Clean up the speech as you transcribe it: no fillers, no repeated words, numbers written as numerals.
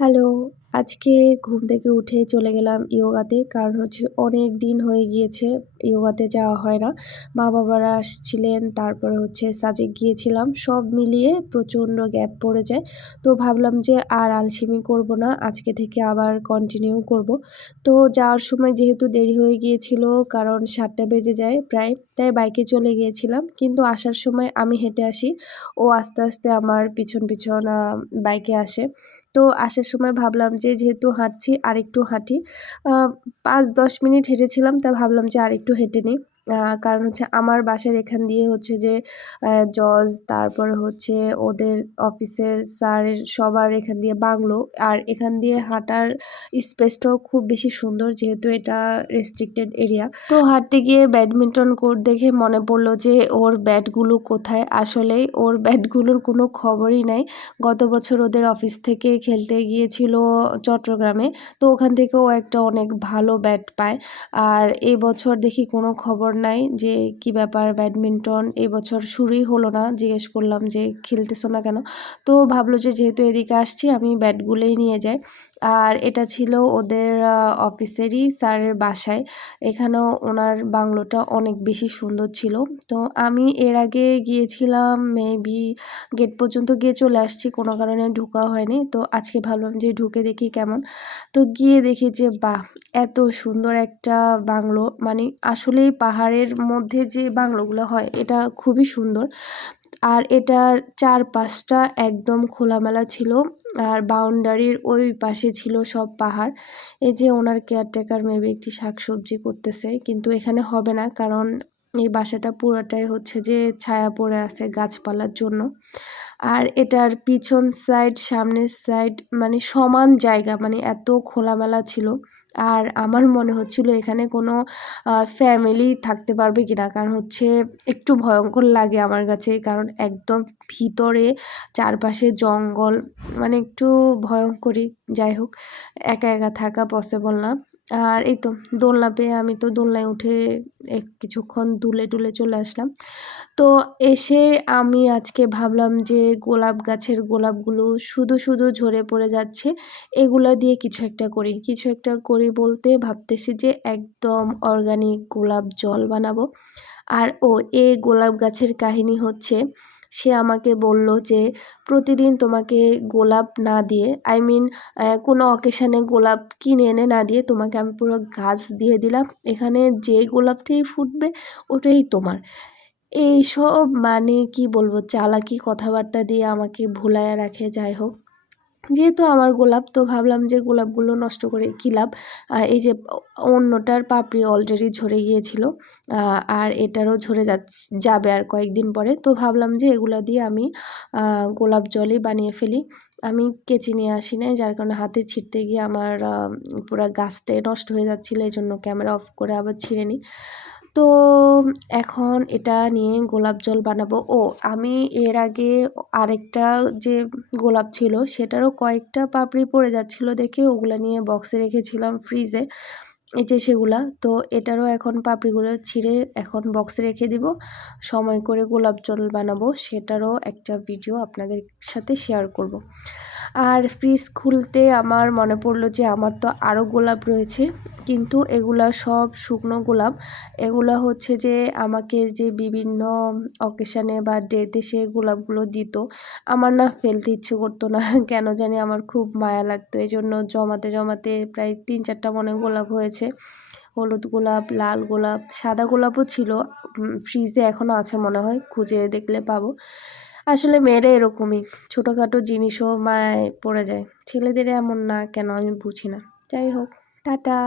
Hello, আজকে ঘুম থেকে উঠে চলে গেলাম ইয়োগাতে। কারণ হচ্ছে অনেক দিন হয়ে গিয়েছে ইয়োগাতে যাওয়া হয় না। মা-বাবারা আসছিলেন, তারপরে হচ্ছে সাজেক গিয়েছিলাম। সব মিলিয়ে প্রচণ্ড গ্যাপ পড়ে যায়। তো ভাবলাম যে আর আলসেমি করব না, আজকে থেকে আবার কন্টিনিউ করব। তো যাওয়ার সময় যেহেতু দেরি হয়ে গিয়েছিল, কারণ ৭টা বেজে যায় প্রায়, তাই বাইকে চলে গিয়েছিলাম। কিন্তু আসার সময় আমি হেঁটে আসি, ও আস্তে, আস্তে আমার পিছন, পিছন বাইকে আসে। তো আসার সময় ভাবলাম যে যেহেতু হাঁটছি আরেকটু হাঁটি। ৫-১০ মিনিট হেঁটেছিলাম, তা ভাবলাম যে আরেকটু হেঁটে নিই। কারণ হচ্ছে আমার বাসার এখান দিয়ে হচ্ছে যে জজ, তারপরে হচ্ছে ওদের অফিসের স্যারের সবার এখান দিয়ে বাংলো। আর এখান দিয়ে হাঁটার স্পেসটাও খুব বেশি সুন্দর, যেহেতু এটা রেস্ট্রিক্টেড এরিয়া। তো হাঁটতে গিয়ে ব্যাডমিন্টন কোর্ট দেখে মনে পড়লো যে ওর ব্যাটগুলো কোথায়। আসলেই ওর ব্যাটগুলোর কোনো খবরই নাই। গত বছর ওদের অফিস থেকে খেলতে গিয়েছিল চট্টগ্রামে, তো ওখান থেকেও একটা অনেক ভালো ব্যাট পায়। আর এবছর দেখি কোনো খবর নাই যে কি ব্যাপার, ব্যাডমিন্টন এবছর শুরুই হলো না। জিজ্ঞেস করলাম যে খেলতেছো না কেন? তো ভাবলো যে যেহেতু এদিকে আসছি আমি ব্যাটগুলোই নিয়ে যাই। আর এটা ছিল ওদের অফিসেরই স্যারের বাসায়। এখানেও ওনার বাংলোটা অনেক বেশি সুন্দর ছিল। তো আমি এর আগে গিয়েছিলাম মেবি গেট পর্যন্ত গিয়ে চলে আসছি, কোনো কারণে ঢোকা হয়নি। তো আজকে ভাবলাম যে ঢুকে দেখি কেমন। তো গিয়ে দেখি যে বাহ! এত সুন্দর একটা বাংলো, মানে আসলেই পাহাড়ের মধ্যে যে বাংলোগুলো হয় এটা খুবই সুন্দর। আর এটার চারপাশটা একদম খোলামেলা ছিল। আর বাউন্ডারির ওই পাশে ছিল সব পাহাড়। এই যে ওনার কেয়ারটেকার মেবি একটি শাকসবজি করতেছে, কিন্তু এখানে হবে না, কারণ এই বাসাটা পুরোটাই হচ্ছে যে ছায়া পড়ে আছে গাছপালার জন্য। আর এটার পিছন সাইড, সামনের সাইড মানে সমান জায়গা, মানে এত খোলামেলা ছিল। আর আমার মনে হচ্ছিল এখানে কোনো ফ্যামিলি থাকতে পারবে কিনা, কারণ হচ্ছে একটু ভয়ঙ্কর লাগে আমার কাছে, কারণ একদম ভিতরে চারপাশে জঙ্গল, মানে একটু ভয়ঙ্করই। যাই হোক, একা একা থাকা পসিবল না। আর এই তো দোলনা পেয়ে আমি তো দোলনায় উঠে কিছুক্ষণ দুলে টুলে চলে আসলাম। তো এসে আমি আজকে ভাবলাম যে গোলাপ গাছের গোলাপগুলো শুধু শুধু ঝরে পড়ে যাচ্ছে, এগুলা দিয়ে কিছু একটা করি। কিছু একটা করি বলতে ভাবতেছি যে একদম অর্গানিক গোলাপ জল বানাবো। আর এই গোলাপ গাছের কাহিনী হচ্ছে, সে আমাকে বলল যে প্রতিদিন তোমাকে গোলাপ না দিয়ে, আই মিন কোনো অকেশানে গোলাপ কিনে এনে না দিয়ে তোমাকে আমি পুরো গাছ দিয়ে দিলাম। এখানে যে গোলাপটাই ফুটবে ওটাই তোমার। এইসব মানে কি বলবো, চালাকি কথাবার্তা দিয়ে আমাকে ভুলাইয়া রাখে। যাই হোক, যেহেতু আমার গোলাপ, তো ভাবলাম যে গোলাপগুলো নষ্ট করে কী লাভ। এই যে অন্যটার পাপড়ি অলরেডি ঝরে গিয়েছিল, আর এটারও ঝরে যাবে আর কয়েকদিন পরে। তো ভাবলাম যে এগুলা দিয়ে আমি গোলাপ জলই বানিয়ে ফেলি। আমি কেচি নিয়ে আসি নাই, যার কারণে হাতে ছিঁড়তে গিয়ে আমার পুরা গাছটাই নষ্ট হয়ে যাচ্ছিলো। এজন্য ক্যামেরা অফ করে আবার ছিঁড়ে নিই। তো এখন এটা নিয়ে গোলাপ জল বানাবো। আমি এর আগে আরেকটা যে গোলাপ ছিল সেটারও কয়েকটা পাপড়ি পড়ে যাচ্ছিলো দেখে ওগুলা নিয়ে বক্সে রেখেছিলাম ফ্রিজে। এই যে সেগুলা, তো এটারও এখন পাপড়িগুলো ছিঁড়ে এখন বক্সে রেখে দিব। সময় করে গোলাপ জল বানাবো, সেটারও একটা ভিডিও আপনাদের সাথে শেয়ার করব। আর ফ্রিজ খুলতে আমার মনে পড়লো যে আমার তো আরও গোলাপ রয়েছে, কিন্তু এগুলা সব শুকনো গোলাপ। এগুলা হচ্ছে যে আমাকে যে বিভিন্ন অকেশানে বা ডেতে সে গোলাপগুলো দিত। আমার না ফেলতে ইচ্ছে করতো না, কেন জানি আমার খুব মায়া লাগতো। এজন্য জমাতে জমাতে প্রায় ৩-৪টা মনে গোলাপ হয়েছে। হলুদ গোলাপ, লাল গোলাপ, সাদা গোলাপও ছিল। ফ্রিজে এখনও আছে মনে হয়, খুঁজে দেখলে পাবো। আসলে মেয়েরা এরকমই, ছোটোখাটো জিনিসও মায়ায় পড়ে যায়। ছেলেদের এমন না কেন আমি বুঝি না। যাই হোক, টাটা।